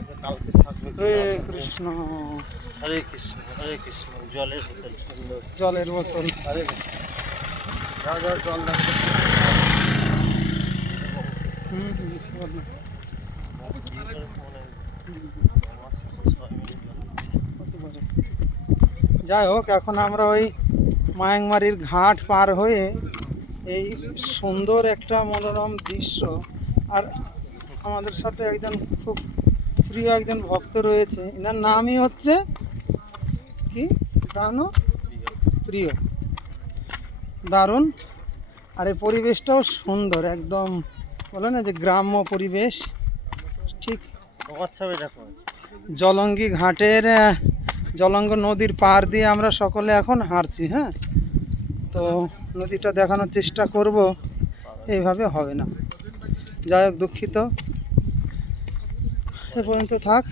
আছে, কালকে থাকবে। হরে কৃষ্ণ। হরে কৃষ্ণ, হরে কৃষ্ণ। জলের বোতল সুন্দর। জলের বোতল। হরে কৃষ্ণ। যাও যাও, জল লাগবে। বুঝতে পারলাম। হতে পারে। যাই হোক, এখন আমরা ওই মায়াংমারির ঘাট পার হয়ে এই সুন্দর একটা মনোরম দৃশ্য, আর আমাদের সাথে একজন খুব প্রিয় একজন ভক্ত রয়েছে, এনার নামই হচ্ছে কি প্রাণ প্রিয়। দারুণ। আর এই পরিবেশটাও সুন্দর, একদম বলে না যে গ্রাম্য পরিবেশ। ঠিক তোমার ছবি দেখো। জলঙ্গি ঘাটের জলঙ্গ নদীর পার দিয়ে আমরা সকলে এখন হাঁটছি। হ্যাঁ, তো নদীটা দেখানোর চেষ্টা করব, এইভাবে হবে না। যাই হোক, দুঃখিত, এ পর্যন্ত থাক।